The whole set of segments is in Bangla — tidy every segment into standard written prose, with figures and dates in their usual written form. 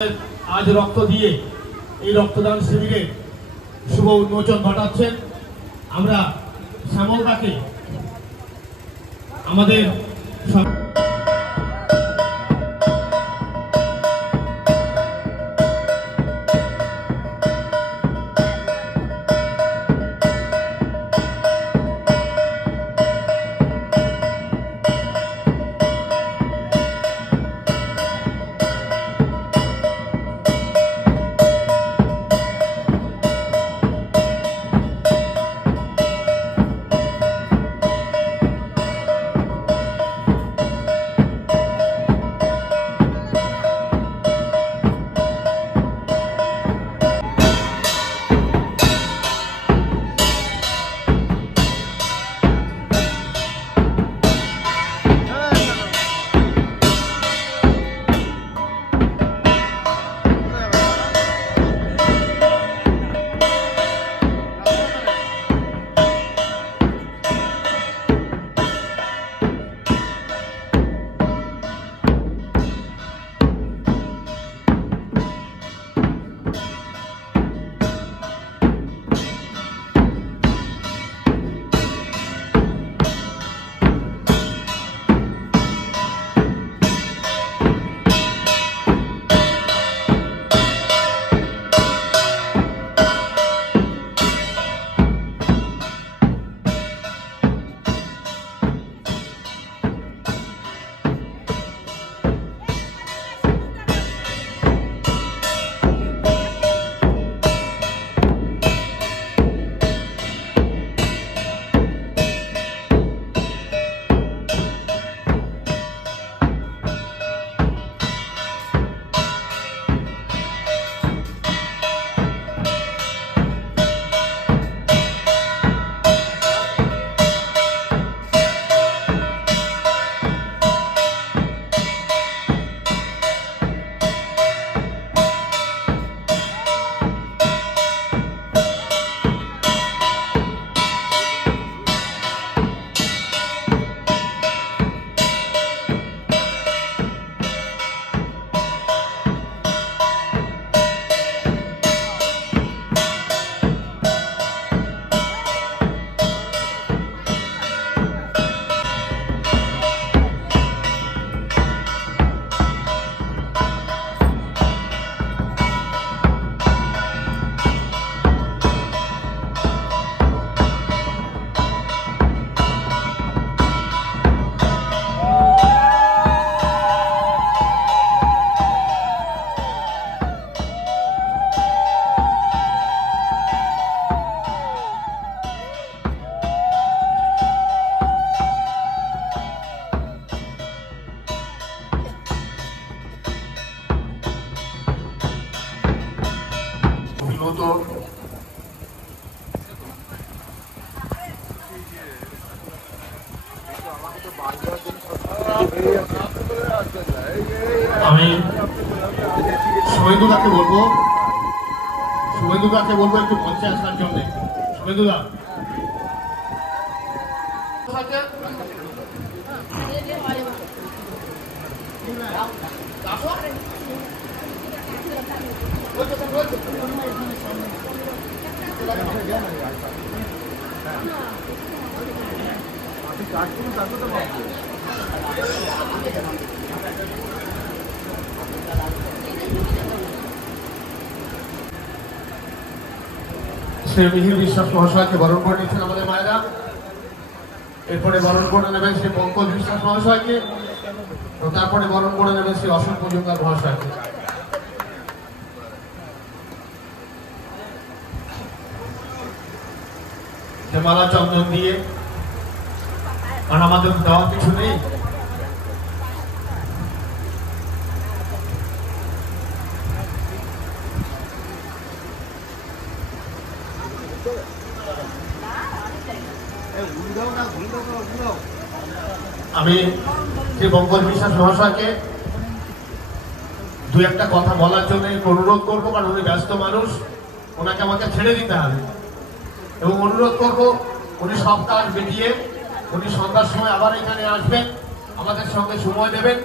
आज रक्त दिए रक्तदान शिविरे शुभ उन्मोचन घटाচ্ছেন আমরা শ্যামল কাকে আমাদের শুভেন্দুদাকে বলবো একটু মঞ্চে আসার জন্য। শুভেন্দুদা শ্রী মিহির বিশ্বাস মহাশয়কে বরণ করে নিচ্ছেন আমাদের মায়েরা। এরপরে বরণ করে নেবেন শ্রী পঙ্কজ বিশ্বাস মহাশয়কে, তারপরে বরণ করে নেবেন শ্রী অশোক মজুমদার মহাশয়কে। মালা চন্দন দিয়ে, আর আমাদের দেওয়ার কিছু নেই। আমি শ্রী পঙ্কজ বিশ্বাস মহাশয়কে দু একটা কথা বলার জন্য অনুরোধ করবো, কারণ উনি ব্যস্ত মানুষ, ওনাকে আমাকে ছেড়ে দিতে হবে এবং অনুরোধ করবো উনি সব কাজ মিটিয়ে উনি সন্ধ্যার সময় আবার এখানে আসবেন, আমাদের সঙ্গে সময় দেবেন।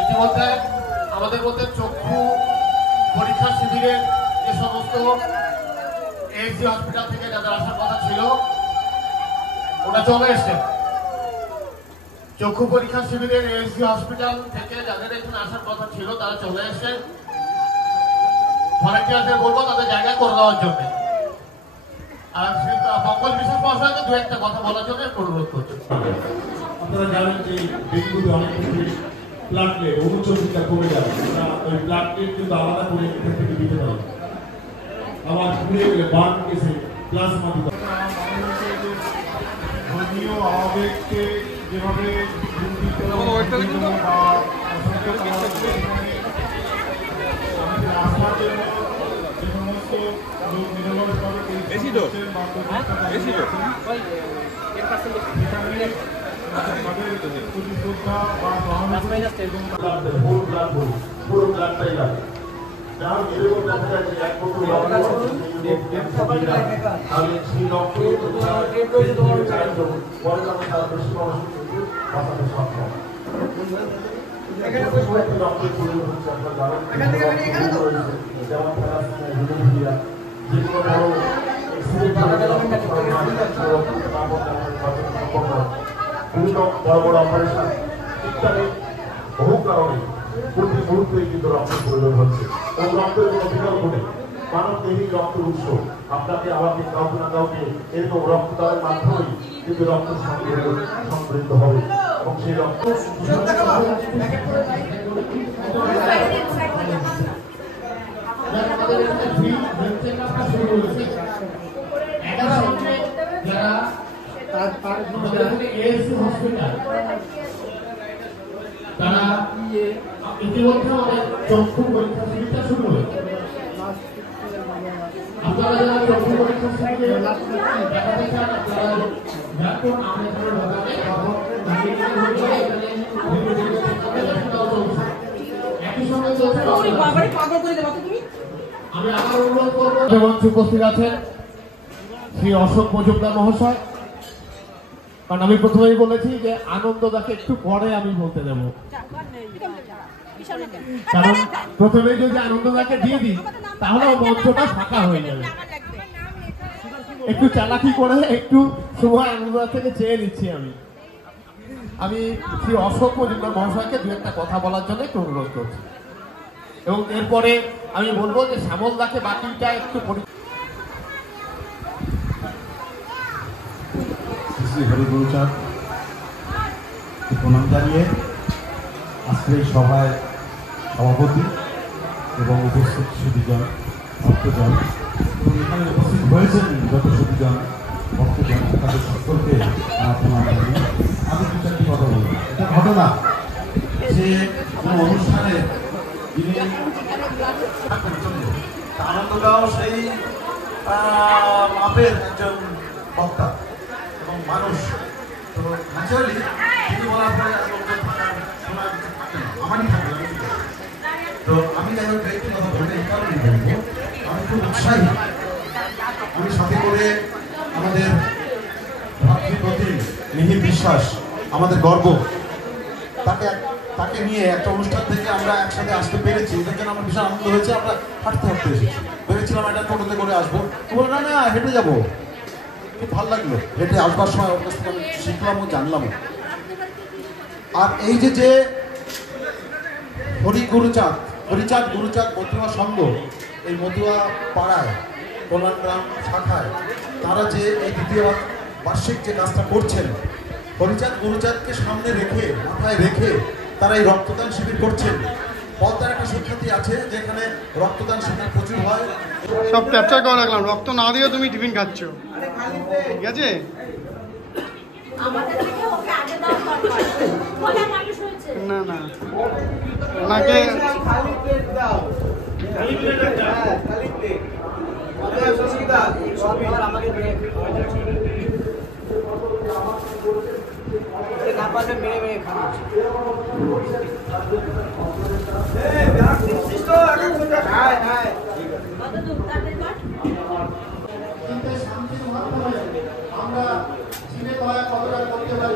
ইতিমধ্যে আমাদের মধ্যে চক্ষু পরীক্ষা শিবিরের যে সমস্ত এএসসি হসপিটাল থেকে যাদের আসার কথা ছিল ওটা চলে এসছে। চক্ষু পরীক্ষা শিবিরের এএসসি হসপিটাল থেকে যাদের এখানে আসার কথা ছিল তারা চলে এসছে। ভলেন্টিয়ারদের বলবো তাদের জায়গা করে দেওয়ার জন্য। আর মঙ্গল বিশ্বাস মহাশয়কে দু একটা কথা বলার জন্য অনুরোধ করছি। আপনারা জানেন যে ডেঙ্গুতে অনেক কিছু প্লাটলেট অনুচরিতা কমে যাবে, ওই প্লাটলেট কিন্তু আলাদা করে এখান থেকে দিতে পারে। আবার ঘুরে গেলে বার্ন কেসে প্লাজমা দিতে হবে। ধর্মীয় আবেগকে যেভাবে বেশি তো বেশি তো বড় বড় অপারেশন ইত্যাদি বহু কারণে প্রতি মুহূর্তেই কিন্তু রক্তের প্রয়োজন হচ্ছে। ও রক্তের কোনো বিকল্প নেই। মানব দেহী রক্তের উৎস। আপনাকে আমাকে কাউকে না কাউকে এরকম রক্তদানের মাধ্যমেই কিন্তু রক্ত সমৃদ্ধ হবে এবং সেই রক্ত তারা ইতিমধ্যে আমাদের চক্ষু পরীক্ষা শিবিরটা শুরু হয়েছে। আপনারা যারা চক্ষু পরীক্ষা শিবিরে দেখাতে চান আপনারা যখন আমাদের ভাগাতে একই সঙ্গে আমি আবার অনুরোধ করবো মঞ্চে উপস্থিত আছেন শ্রী অশোক মজুমদার মহাশয়। কারণ আমি প্রথমেই বলেছি যে আনন্দদাকে একটু পরে আমি বলতে দেব, কারণ প্রথমে যদি আনন্দদাকে দিয়ে দিই তাহলে মঞ্চটা ফাঁকা হয়ে যাবে। একটু চালাকি করে একটু সময় আনন্দদা থেকে চেয়ে নিচ্ছি আমি শ্রী অশোক মজুমদার মহাশয়কে দু একটা কথা বলার জন্য একটু অনুরোধ করছি এবং এরপরে আমি বলবো যে শ্যামলদাকে বাকিটা একটু হরিগুরুচাঁদ প্রণাম জানিয়ে আজকের এই সভায় সভাপতি এবং উপস্থিত সুদীজন ভক্তজন এবং এখানে উপস্থিত হয়েছেন যত সুদীজন ভক্তজন তাদের সকলকে প্রণাম জানিয়ে আমি দু চারটি কথা বলব। এটা ঘটনা যে কোনো অনুষ্ঠানে যিনি আনন্দটাও সেই মাপের একজন বক্তা এবং মানুষ, তো ন্যাচারালি তিনি বলার পরে লোকজন শোনার কিছু থাকে না, আমারই থাকে না। তো আমি যাই হোক একটি কথা বলবো, এই কারণেই বলবো আমি খুব উৎসাহী। আমি সাথে করে আমাদের ভাতৃপ্রতি মিহির বিশ্বাস আমাদের গর্ব, তাকে নিয়ে একটা অনুষ্ঠান থেকে আমরা একসাথে আসতে পেরেছি, এটার জন্য আমার ভীষণ আনন্দ হয়েছে। আমরা হাঁটতে হাঁটতে এসেছি, ভেবেছিলাম একটা টোটোতে করে আসবো, বলে না না হেঁটে যাবো। খুব ভালো লাগলো হেঁটে আসবার সময় ওর কাছ থেকে আমি শিখলাম ও জানলামও। আর এই যে হরিচাঁদ গুরুচাঁদ মতুয়া সংঘ, এই মতুয়া পাড়ায় কল্যাণ গ্রাম শাখায় তারা যে এই দ্বিতীয় বার্ষিক যে কাজটা করছেন, হরিচাঁদ গুরুচাঁদকে সামনে রেখে মাথায় রেখে তারা এই রক্তদান শিবির করছেন। পদ্মার একটা সুখ্যাতি আছে যেখানে রক্তদান শিবির প্রচুর হয়। সব ক্যাপচার করে রাখলাম, রক্ত না দিয়ে তুমি টিফিন খাচ্ছ, ঠিক আছে? না না ওনাকে আমরা চিনে দয়া কতটা করতে পারি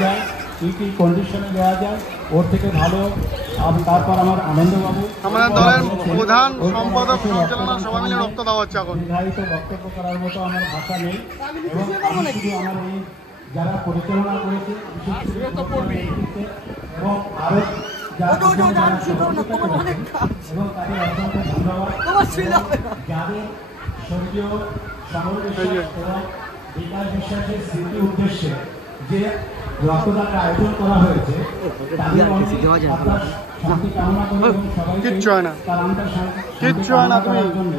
যায় কি কি কন্ডিশনে দেওয়া যায় ওর থেকে ভালো। তারপর আমার আনন্দবাবু আমাদের দলের প্রধান সম্পাদক সঞ্চালনা সবাই মিলে রক্ত দেওয়া হচ্ছে এখন। নির্ধারিত বক্তব্য করার মতো আমার ভাষা নেই এবং আমি শুধু আমার এই যারা পরিচালনা করেছে এবং আরো এবং তাদের অত্যন্ত ধন্যবাদ। যাদের স্বর্গীয় সমর বিশ্বাস এবং বিকাশ বিশ্বাসের স্মৃতি উদ্দেশ্যে যে রক্তদানটা আয়োজন করা হয়েছে তাদের আপনার শান্তি কামনা করে এবং সবাইকে তার আন্তর শান্তি কামনা করার জন্য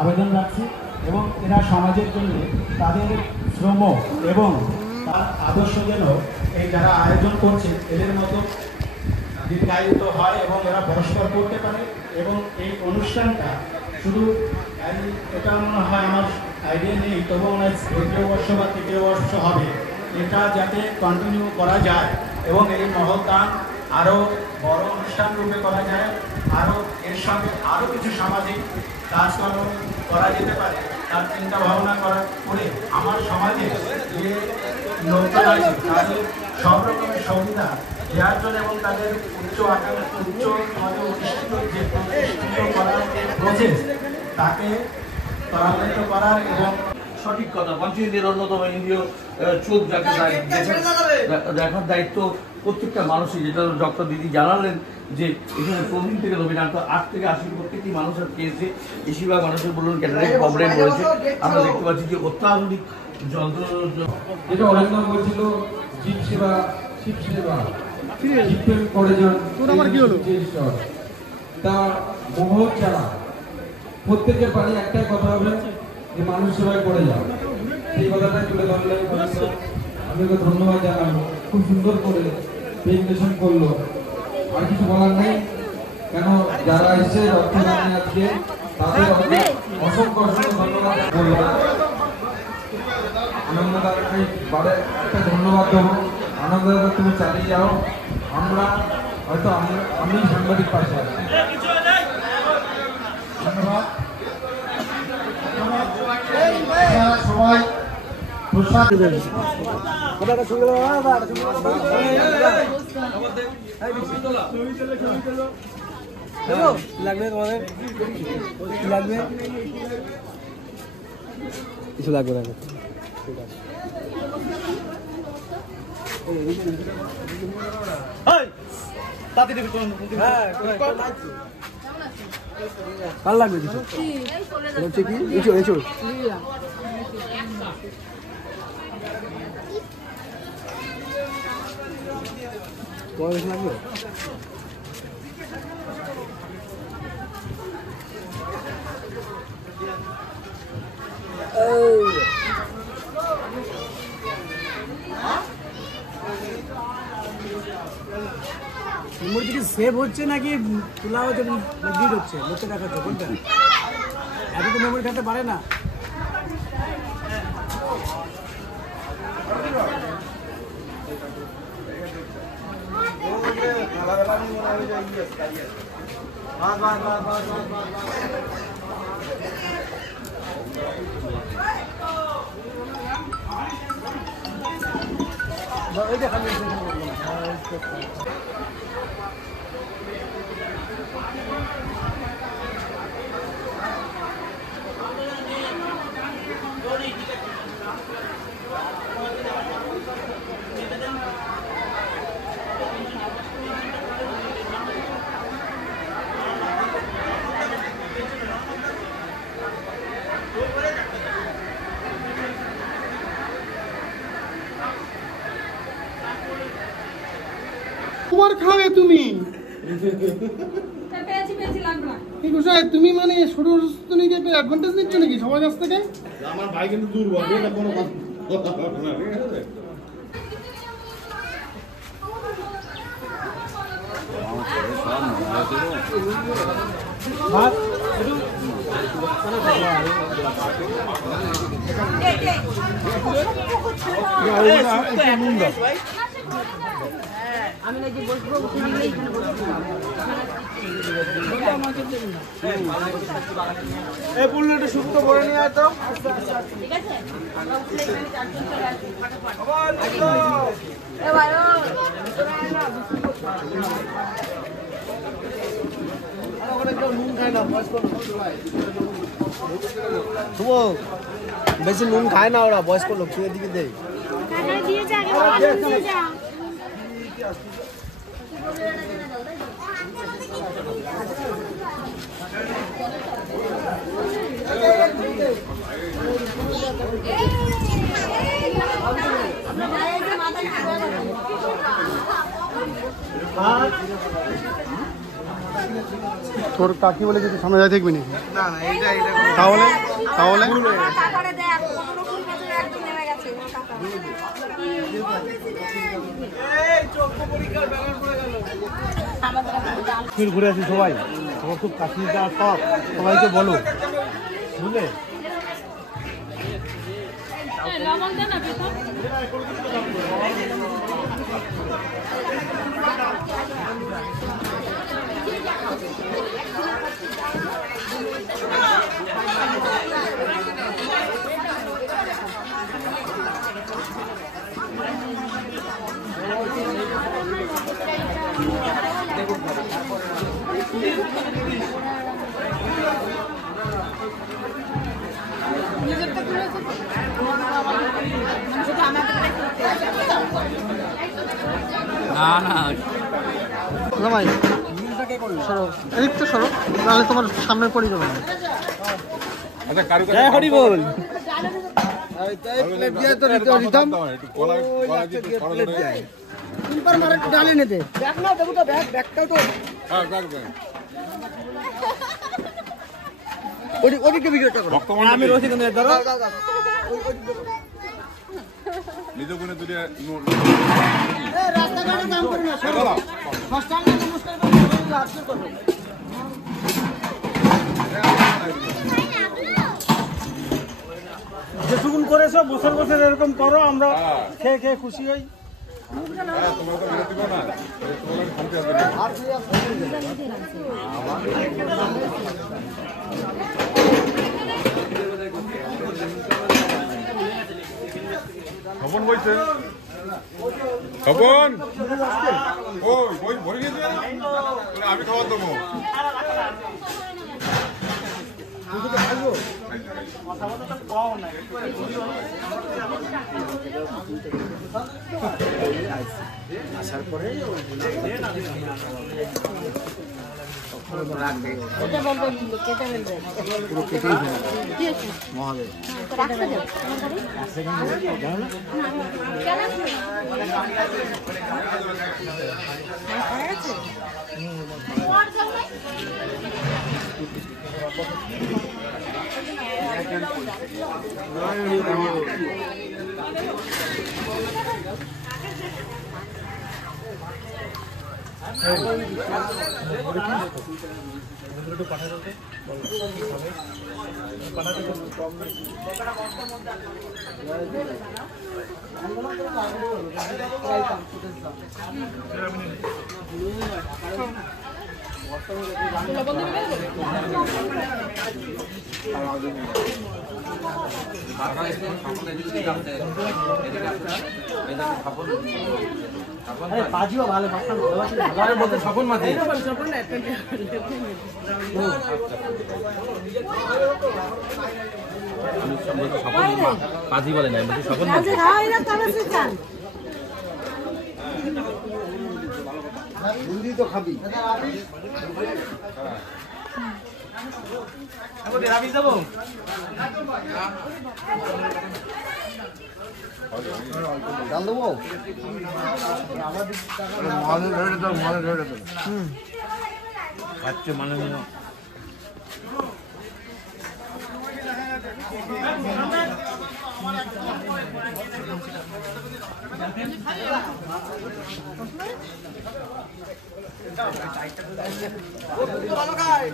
আবেদন রাখছি এবং এরা সমাজের জন্য তাদের শ্রম এবং তার আদর্শ যেন এই যারা আয়োজন করছে এদের মতো দীর্ঘায়িত হয় এবং এরা পরস্পর করতে পারে এবং এই অনুষ্ঠানটা শুধু এটা মনে হয় আমার আইডিয়া নেই, তবু মনে হয় 2য় বর্ষ বা 3য় বর্ষ হবে। এটা যাতে কন্টিনিউ করা যায় এবং এই মহৎদান আরও বড় অনুষ্ঠান রূপে করা যায়, আরও এর সঙ্গে আরও কিছু সামাজিক কাজকর্ম করা যেতে পারে তার চিন্তা ভাবনা করে আমার সমাজে যে লোকজন আছে তাদের সব রকমের সুবিধা দেওয়ার জন্য এবং তাদের উচ্চ প্রতিষ্ঠিত যে প্রতিষ্ঠিত করার প্রসেস তাকে ত্বরান্বিত করার এবং সঠিক কথা। পঞ্চায়েতের অন্যতম ইন্দ্রিয় চোখ যাকে দেখার দায়িত্ব প্রত্যেকটা মানুষই, যেটা ডক্টর দিদি জানালেন যে এখানে প্রবীণ থেকে রবীন্দ্র 8 থেকে 80 প্রত্যেকটি মানুষ আর পেয়েছে। বেশিরভাগ মানুষের বলুন ক্যাটারাক্ট প্রবলেম রয়েছে। আমরা দেখতে পাচ্ছি যে অত্যাধুনিক যন্ত্র যেটা অরিন্দম বলছিল জীব সেবা শিব সেবা জীবপ্রেম করে যান তার মোহ ছাড়া প্রত্যেকের বাড়ি একটাই কথা হবে যে মানুষ সেবায় করে যাও। সেই কথাটা তুলে ধরলেন। আমি ওকে ধন্যবাদ জানাবো, খুব সুন্দর করে প্রেজেন্টেশন করলো। আর কিছু বলার নেই, কেন যারা এসে রক্তদান আজকে তাদের অসংখ্য অসংখ্য ধন্যবাদ বলবো। আনন্দদাকে বারে একটা ধন্যবাদ দেবো। আনন্দদা তুমি চালিয়ে যাও, আমরা হয়তো আমি সাংবাদিক পাশে আছি। ধন্যবাদ। সবাই প্রসাদ লাগবে তোমাদের লাগবে কিছু লাগবে না। ঠিক আছে ভালো লাগবে কিছু হচ্ছে কি এসো এসো তোমার বেশি লাগবে। মেমোরি থেকে সেভ হচ্ছে নাকি তোলা হচ্ছে ডিলিট হচ্ছে লোককে দেখাচ্ছে কোনটা? এত তো মেমোরি থাকতে পারে না। তোমার খাবে তুমি তুমি মানে ছোট নিয়ে অ্যাডভান্টেজ নিচ্ছ নাকি সবার কাছ থেকে? আমার ভাই কিন্তু দুর্বল, এটা কোনো কথা না, ঠিক আছে? আমি নাকি বসবো এই পুলটা শুক্তো করে নিয়ে আয় তো। ঠিক আছে বেশি নুন খায় না ওরা, বয়স্ক লোক, তুই এদিকে দে। তোর কাকি বলে কিছু সামনে যাই দেখবি নাকি? না না, এইটা তাহলে তাহলে ফির ঘুরে আসি সবাই, তোমার খুব কাশি দেওয়ার সব, সবাইকে বলো বুঝলে। ভাই সরো, এদিক তো সরো, তাহলে তোমার সামনে পড়ে যাবে। হরি বল। আমি রসি কিন্তু ধরো রাস্তাঘাটে কাম করি না, যেটুকুন করেছো বছর বছর এরকম করো, আমরা খেয়ে খেয়ে খুশি হই। খবর বইছে খবর ওই বই ভরে গেছে, আমি খাবার দেবো। আসার পরে কেটে বলবে, কেটে বলবে পুরো কেটেই ফেলবে কি আছে মহাদেব। রাখতে দেব বাজিও ভালো, বলতে স্বপন মাঝে পাতি বলে নাই, বলছি সকল বুদ্ধি তো খাবি। যাবো ডাল দেবো, মহাদেব ধরে দেবো, মহাদেব ধরে দেবো। খাচ্ছে মানে ভালো খায়।